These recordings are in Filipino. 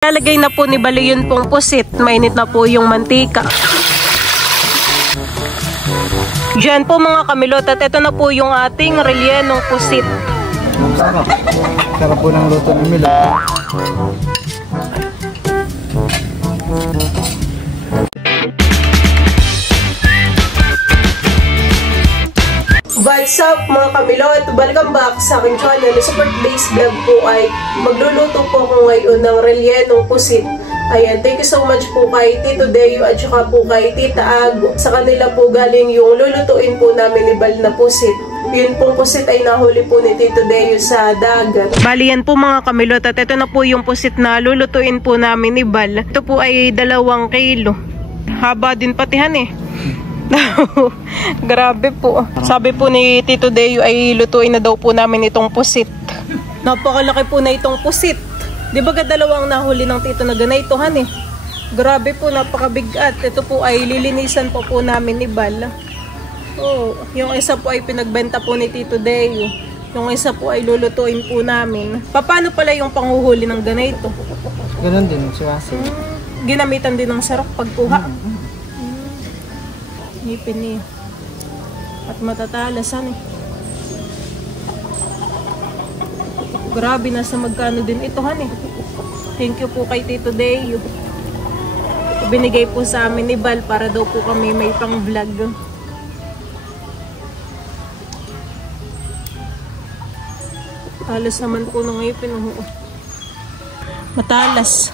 Lalagay na po ni Bali yun pong pusit. Mainit na po yung mantika. Diyan po mga kamilot, at ito na po yung ating rellenong pusit. Sarap. Sarap po ng luto ng Milo. What's up mga kamilot? Welcome back sa aking channel. Sa birthdays vlog po ay magluluto po ako ngayon ng rellenong pusit. Ayan, thank you so much po kay Tito Deo at saka po kay Tita Ag. Sa kanila po galing yung lulutuin po namin ni Bal na pusit. Yun pong pusit ay nahuli po ni Tito Deo sa dagat. Bali yan po mga kamilot, at ito na po yung pusit na lulutuin po namin ni Bal. Ito po ay 2 kilo. Haba din patihan eh. Grabe po. Sabi po ni Tito Deo ay lutuin na daw po namin itong pusit. Napakalaki po na itong pusit. Di ba dalawang nahuli ng tito na ganaytohan eh. Grabe po, napakabigat. Ito po ay lilinisan po namin ni Bal. Oh, yung isa po ay pinagbenta po ni Tito Deo. Yung isa po ay lulutuin po namin. Paano pala yung panghuhuli ng ganito? Ganun din, siwasi. Ginamitan din ng sarok pagkuha. Ngipin niya. At matatalasan eh. Grabe, nasa magkano din ito han eh. Thank you po kay Tito Deo. Binigay po sa amin ni Bal para daw po kami may pang vlog. Talas naman po ng ngipin. Matalas.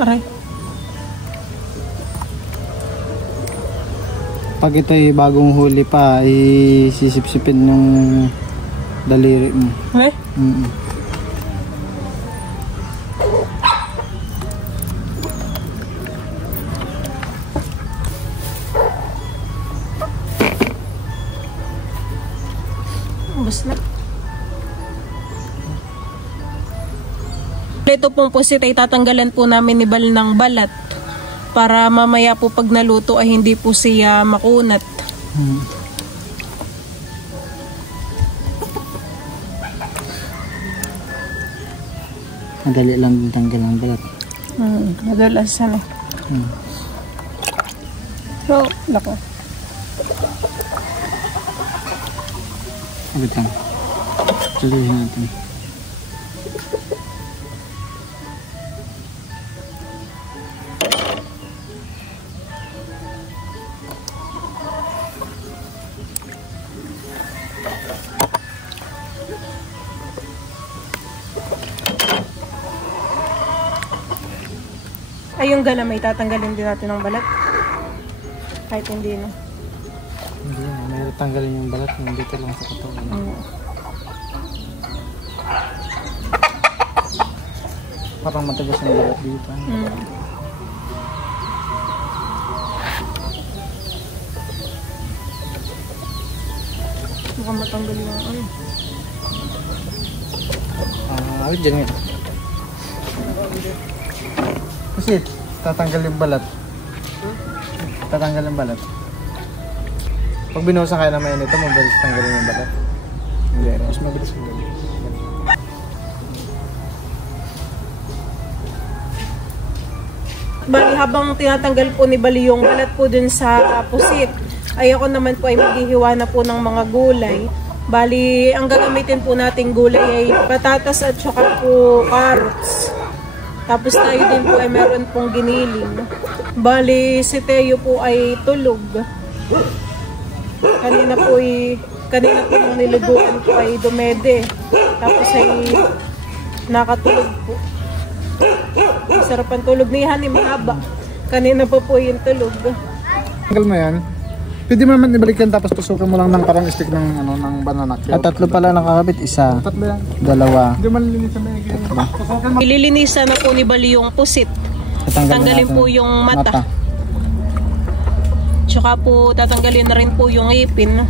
Aray. Pag ito ay bagong huli pa, isisip-sipin yung daliri mo. Eh? Ubus na. Ito pong pusit ay tatanggalan po namin ni Bal ng balat para mamaya po pag naluto ay hindi po siya makunat. Madali lang din tanggal ang balat. Madalas sana. So, lako. Abit lang. Tuloy natin. Ay, yung galamay, tatanggalin din natin ng balat. Kahit hindi na. Hindi na, may tanggalin yung balat, nandito lang sa katawan. Parang matagas yung balat dito. Mukhang matanggal yung ano. Awit dyan nga. Kasi tatanggal yung balat. Tatanggal yung balat. Pag binuhusan kayo na mainit, mabilis tanggalin yung balat. Hindi, mas mabilis yung balat. Bali, habang tinatanggal po ni Bali yung balat po dun sa pusit, ay ako naman po ay maghihiwa na po ng mga gulay. Bali, ang gagamitin po nating gulay ay patatas at saka po carrots. Tapos tayo din po ay meron pong giniling. Bali, si Teo po ay tulog. Kanina po yung niluguan po ay dumede. Tapos ay nakatulog po. Masarap ang tulog ni Hani, mahaba. Kanina pa po yung tulog. Tanggal mo yan. Pwede mo naman ibalik yan tapos tusukan mo lang ng parang stick ng, ng banana. At 3 pala nakakabit. 1, 2. Hindi man lilinisan na yung Ililinisan na po ni Bali yung pusit. Tanggalin po yung mata. Tsaka po tatanggalin na rin po yung ngipin.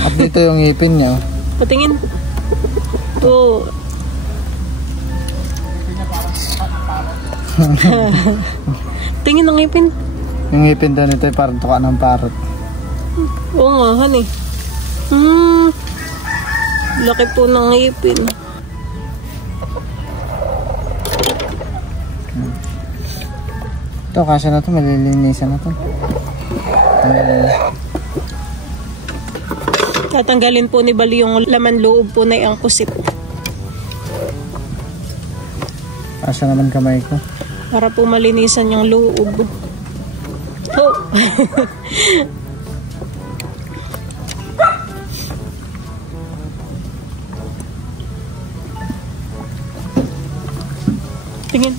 At dito yung ngipin niya. Patingin. Ito. Tingin ng ngipin. Yung ngipin daw nito ay parang tuka ng parot. Oo nga, honey. Laki po ng ngipin. Ito, kasi na ito, malilinisan na ito. Tatanggalin po ni Bali yung laman loob po na yung pusit. Asa naman kamay ko? Para po malinisan yung loob. Oh! Tingin.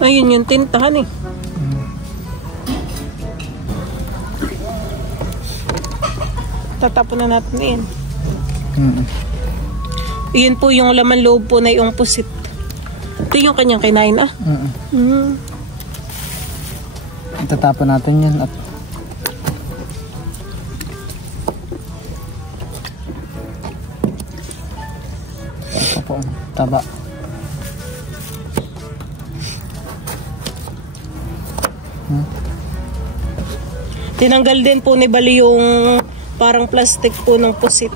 Ayun yung tintahan eh. Tatapon na natin yan. Iyon po yung laman loob po na yung pusit. Ito yung kanyang kinain ah. Tatapon natin yan at ito po, taba. Tinanggal din po ni Bali yung parang plastic po ng pusit.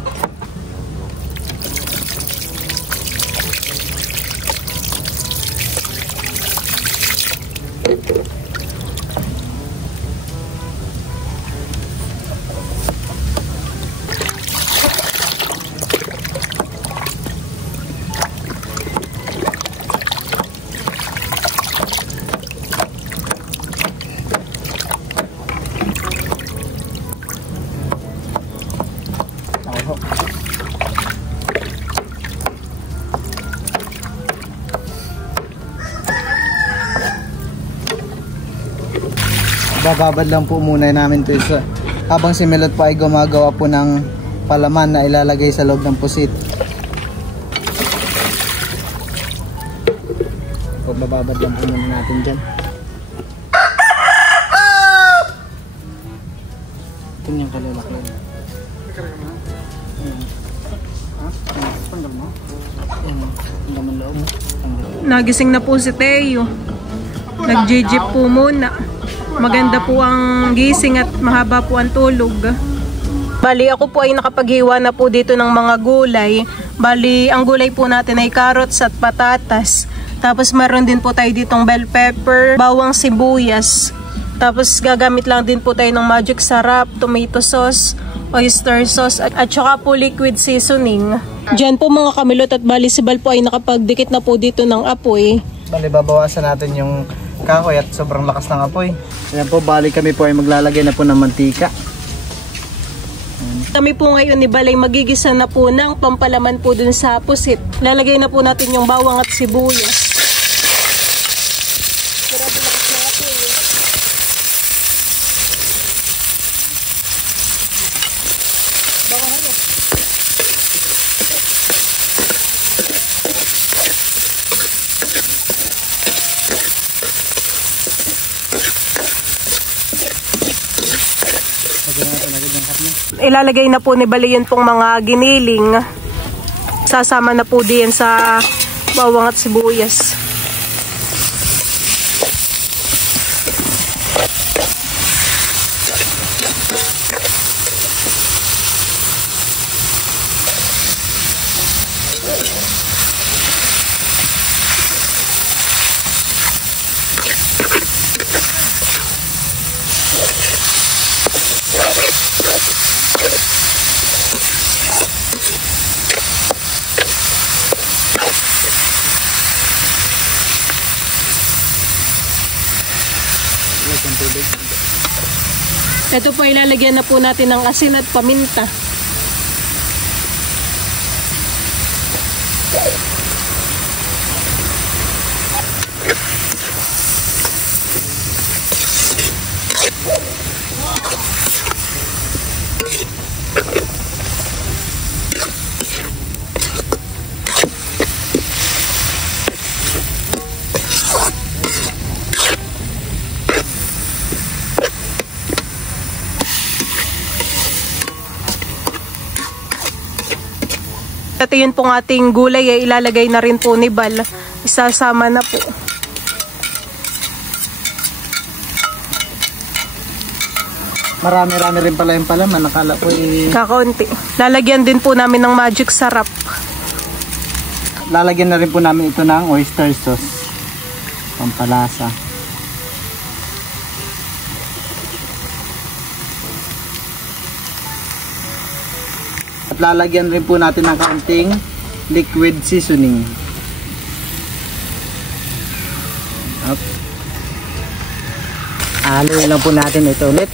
Bababad lang po muna namin ito isa. Habang si Melot pa ay gumagawa po ng palaman na ilalagay sa loob ng pusit. So, bababad lang po muna natin dyan. Ito yung kalalaki. Nagising na po si Teo. Nag-jeep po muna. Maganda po ang gising at mahaba po ang tulog. Bali, ako po ay nakapaghiwa na po dito ng mga gulay. Bali, ang gulay po natin ay carrots at patatas. Tapos meron din po tayo ditong bell pepper, bawang sibuyas. Tapos gagamit lang din po tayo ng magic sarap, tomato sauce, oyster sauce at saka po liquid seasoning. Diyan po mga kamilot at bali si Bal po ay nakapagdikit na po dito ng apoy. Bali, babawasan natin yung kahoy at sobrang lakas ng apoy. Ayan po, bali kami po ay maglalagay na po ng mantika. Kami po ngayon ni Balay magigisa na po ng pampalaman po dun sa pusit. Lalagay na po natin yung bawang at sibuyas. Ilalagay na po ni Bali yun pong mga giniling. Sasama na po diyan sa bawang at sibuyas. Ito po ilalagyan na po natin ng asin at paminta. At yun pong ating gulay ay ilalagay na rin po ni Bal. Isasama na po. Marami-rami rin pala yung palaman. Nakala po kakaunti. Lalagyan din po namin ng magic sarap. Lalagyan na rin po namin ito ng oyster sauce. pampalasa. At lalagyan rin po natin ng kaunting liquid seasoning. Up. Haluin lang po natin ito ulit.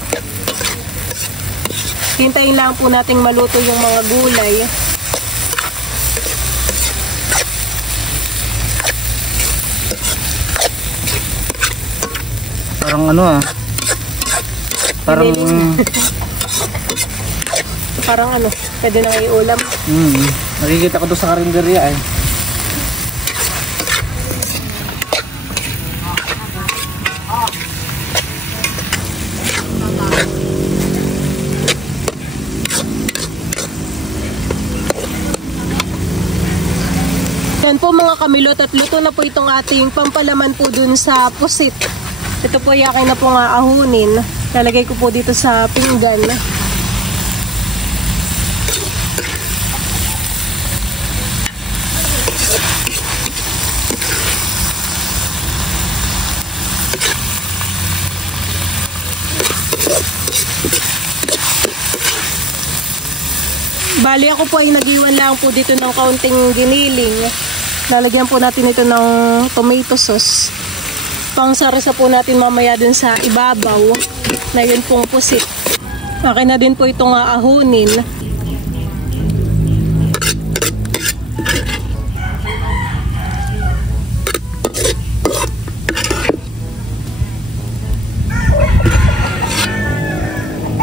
Hintayin lang po nating maluto yung mga gulay. Parang ano parang parang ano, pwede nang iulam. Nakikita ko doon sa karinderya eh. Yan po mga kamilot, at luto na po itong ating pampalaman po dun sa pusit. Ito po ay akin na po nga ahunin. Lalagay ko po dito sa pinggan. Bali ako po ay nag-iwan lang po dito ng kaunting giniling. Lalagyan po natin ito ng tomato sauce. Pangsarsa po natin mamaya dun sa ibabaw na yun pong pusit. Akin na din po itong ahunin.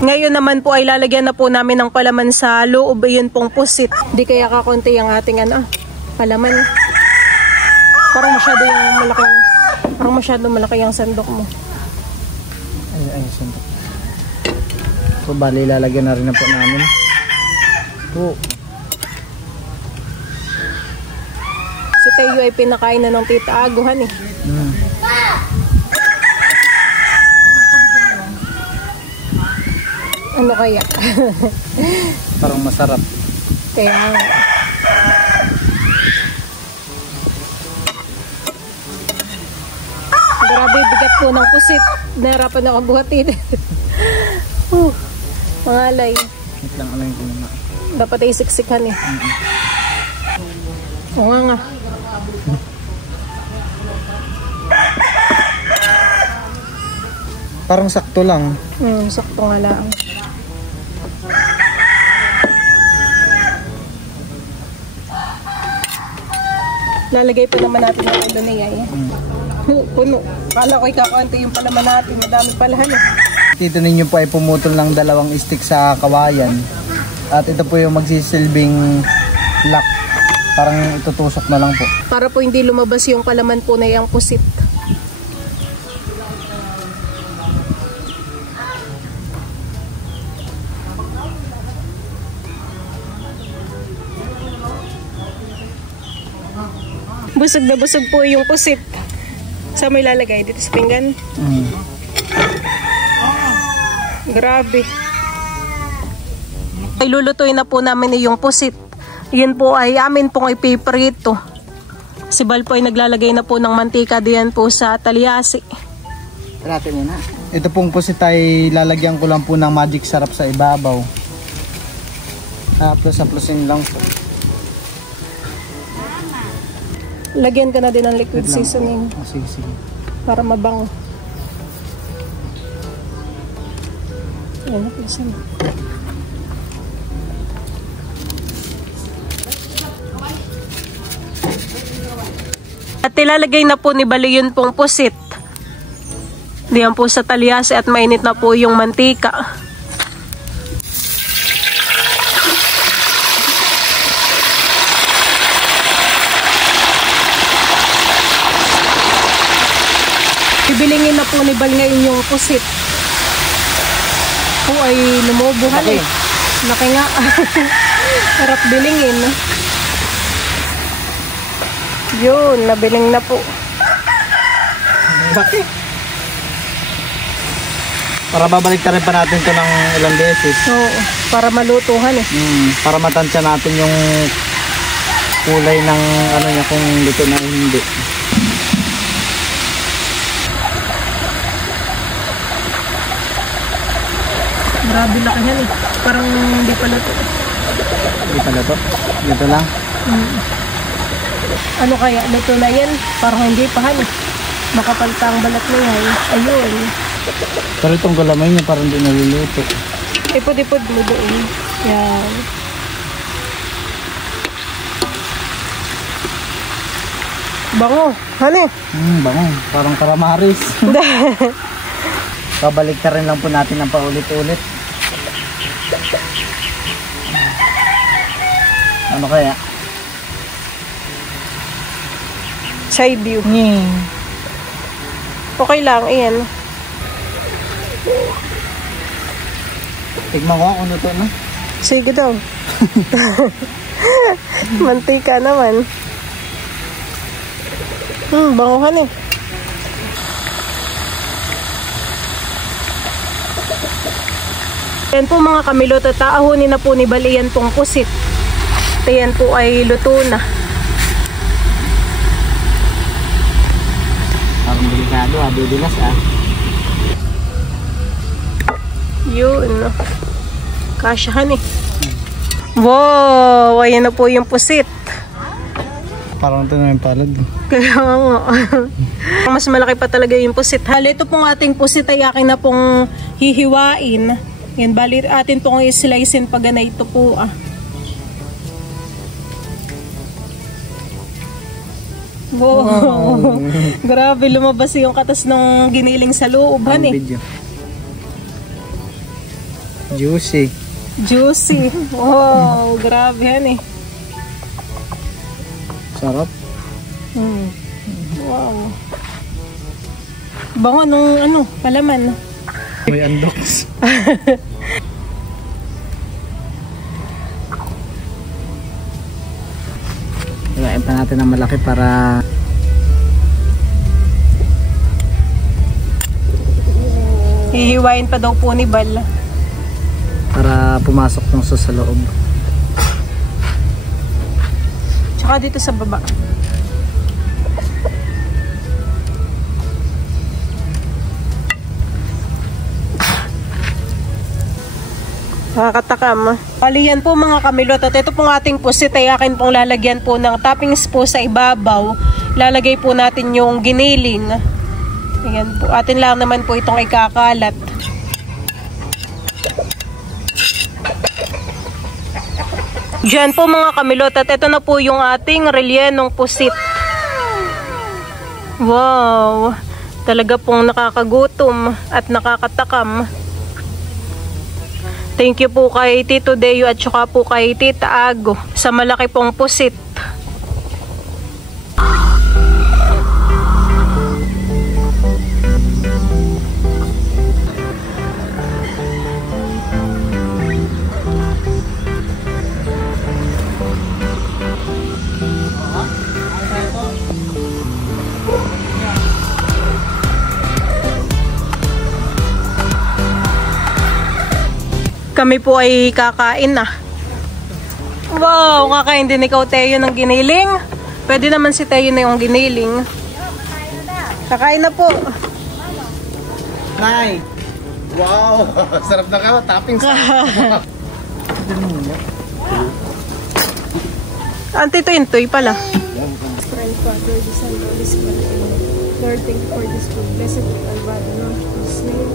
Ngayon naman po ay lalagyan na po namin ng palaman sa loob. Yun pong pusit. Di kaya kakonti ang ating palaman. Parang masyado malaki ang sandok mo. Ay, sandok. So, bali lalagyan na rin na po namin. Si Tayo ay pinakain na ng tita Aguhan eh. Ano kaya? Parang masarap. Kaya grabe, bigat po ng pusit. Nahirapan ako buhatin. Mangalay. Wait lang, alay ko muna. Dapat ay siksikan eh. Oo nga. Parang sakto lang. Sakto nga lang. Lalagay pa naman natin ng ulo niya eh. Puno. Kala ko'y kakaunti yung palaman natin. Madami palahan eh. Dito ninyo po ay pumutol ng 2 stick sa kawayan. At ito po yung magsisilbing lock. Parang itutusok na lang po. Para po hindi lumabas yung palaman po na yung pusit. Busog na busog po yung pusit. Saan mo ilalagay? Dito sa pinggan? Grabe. Ay lulutuin na po namin yung pusit. Yun po ay amin pong ipiprito. Si Bal po ay naglalagay na po ng mantika diyan po sa talyasi. Trate muna. Ito pong pusit ay lalagyan ko lang po ng magic sarap sa ibabaw. Plus-plusin lang po. Lagyan ka na din ng liquid seasoning. Sige. Para mabango. Ayan, napisan. At ilalagay na po ni Bali yun pong pusit. Diyan po sa talyasi at mainit na po yung mantika. Bibilingin na po ni Bal ngayon yung pusit. Po ay lumubuhan eh. Laki nga. Harap bilingin. Yun, nabiling na po. Bakit? Para babalik na rin pa natin ito ng ilang beses. Oo, para malutuhan eh. Para matansya natin yung kulay ng ano niya kung luto na hindi. Grabe laki yan eh. Parang hindi pala to. Hindi pala to. Dito lang. Ano kaya? Luto na yan? Parang hindi pa han eh. Makapalta ang balat na yan. Ayun. Pero itong galamay niya parang hindi naluluto. Ipod-ipod mo doon. Yan. Bango. Hani? Bango. Parang karamaris. Babalik ka rin lang po natin ng paulit-ulit. Ano kaya? Side view. Okay lang. Ayan. Tignan ko kung ano to, no? Sige daw. Mantika naman. Banguhan eh. Yan po mga kamilot, at taahunin na po ni Bali yan pong pusit. At yan po ay luto na. Parang delikado, dudulas Yun. Kasyahan eh. Wow! Ayan na po yung pusit. Parang ito na yung palad. Kaya nga. Mas malaki pa talaga yung pusit. Hali, ito pong ating pusit ay akin na pong hihiwain. Yan, bali atin pong i-slicein pag ganito po Wow. Grabe, lumabas yung katas ng giniling sa loob. Video. Juicy. Juicy. Wow, grabe yan eh. Sarap. Wow. Bango nung palaman. May unbox. Ilain pa natin ng malaki para hihiwain pa daw po ni Bal. Para pumasok ng sauce sa loob. Tsaka dito sa baba. Nakakatakam. Bali yan po mga kamilot, at ito pong ating pusit ay akin pong lalagyan po ng toppings po sa ibabaw. Lalagay po natin yung giniling. Ayan po. Atin lang naman po itong ikakalat. Diyan po mga kamilot, at ito na po yung ating rellenong pusit. Wow! Talaga pong nakakagutom at nakakatakam. Thank you po kay Tito Deo at saka po kay Tita Ago sa malaki pong pusit. Kami po ay kakain na. Wow, kakain din ikaw, Teo, ng giniling. Pwede naman si Teo na yung giniling. Kakain na po. Nay! Wow! Sarap na ka, toppings. Antitoy pala. Friend, Father, the Son, Holy Spirit. Lord, thank you for this food. Blessed be our body, Lord. His name.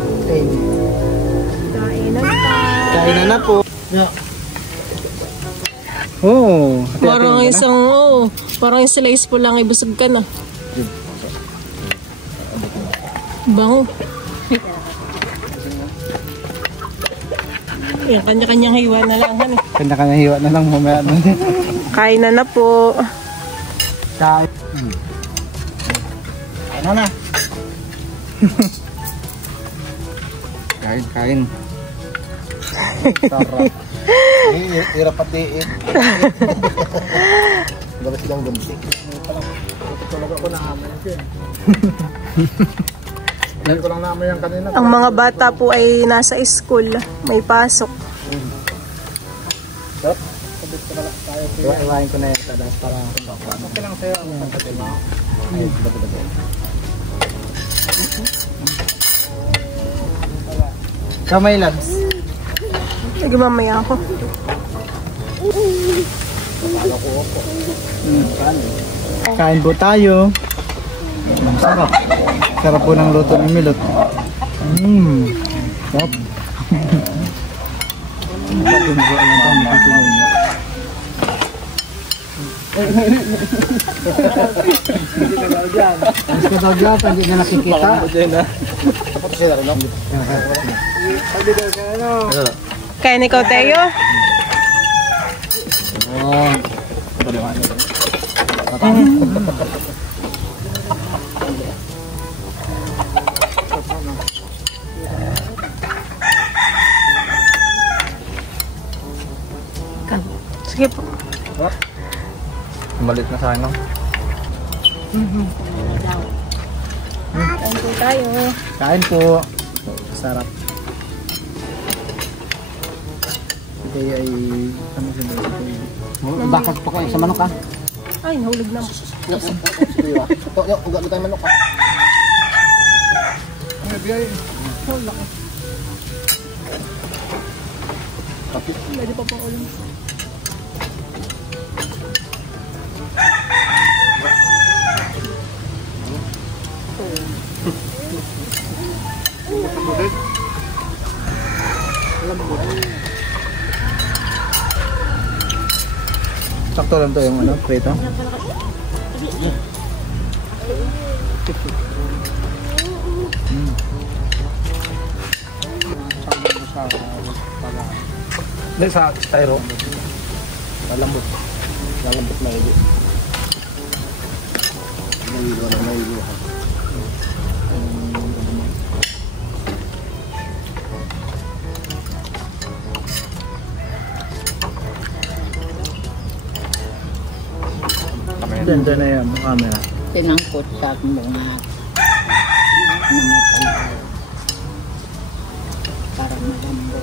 Kain na pa. Kain na po. Oh, parang isang, parang slice po lang, ibusog ka na. Bango. Yung kanya-kanyang hiwa na lang. Kanya-kanyang hiwa na lang mamaya. Kain na po. Kain. Kain na. Kain. Sarap. Hirap pati Gabas silang gumsik. Tulog ako na amoy yan. Dahil ko lang naamoy yan kanina. Ang mga bata po ay nasa school. May pasok. Sarap. Iwain ko na yan sa das para okay lang sa'yo. Kamay labs. Sige, mamaya ako. Kain po tayo. Sarap. Sarap po ng luto ng Milot. Sarap. Mas ka daw dyan, hindi na nakikita. Kain ikaw, Teo. Sige po. Balik na sa akin, no? Kain po tayo. Kain po. Sarap. Kaya ay... Ano siya ba? Bakit po kayo sa manok, ha? Ay, nahulog na. Ugat na tayo manok, ha? Ano biyay? Nahulog ako. Pwede pa po ulit. Sakto lang to yung ano, prito. Hindi sa styro. Malambot. Malambot na ito. Nahilo na nahilo. Ganda na yan, camera. Tinangkot sa mga namatay. Para malambot.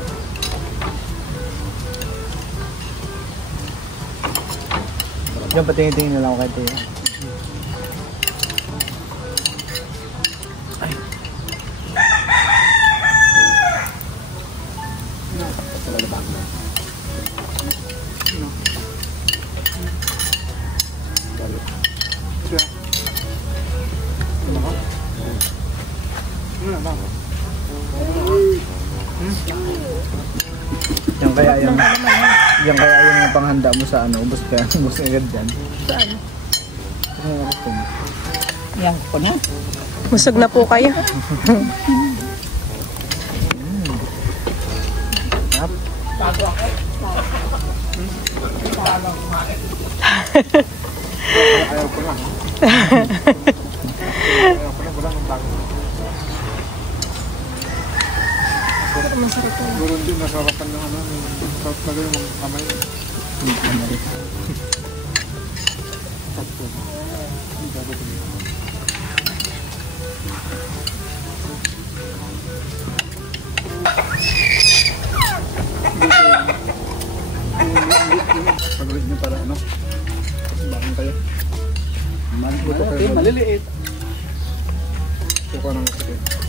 Yung patingin-tingin na lang ako kay Teo. Ay. Yan kaya yung panghanda mo sa ano, ubos ka, ubos agad dyan. Saan? Yan ko na. Busog na po kayo. Ayaw ko na. Ayaw ko na, wala nang bago. Siguro din nasarapan ng ano, sarap talaga yung mga kamay. Pag-ulit niyo para ano? Bakit kayo? Maliliit. Suka ng sakit.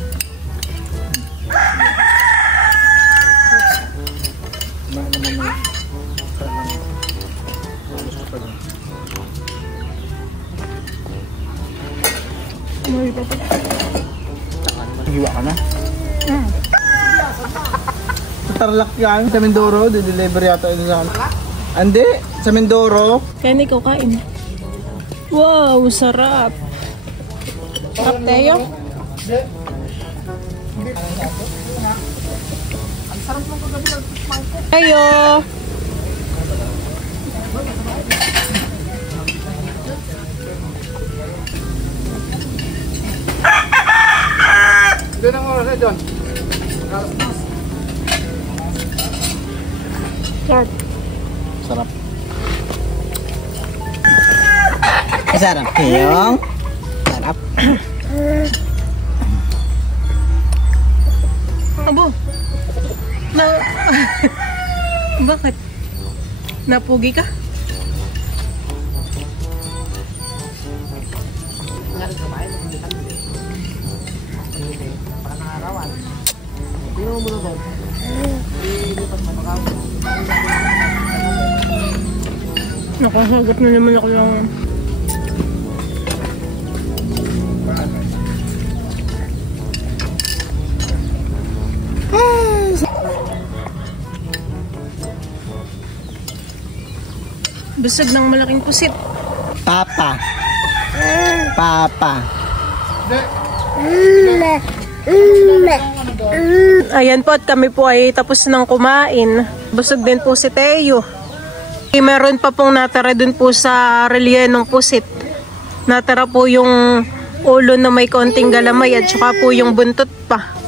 Hiwa ka na? Tarlac yan, sa Mindoro, di-deliver yata yun sa ano. Andi, sa Mindoro. Kaya ikaw kain. Wow, sarap. Sarap tayo. Tayo. Doon ang oras doon. Sarap. Sarap. Sarap yung. Sarap. Abo. Bakit? Napugi ka? Tingnan mo muna doon. Ilipat mo Nakasagot na naman ako lang. Busog ng malaking pusit. Papa. Papa. Ayan po at kami po ay tapos ng kumain. Busog din po si Teo. Meron pa pong natira dun po sa relyenong pusit. Natira po yung ulo na may konting galamay at saka po yung buntot pa.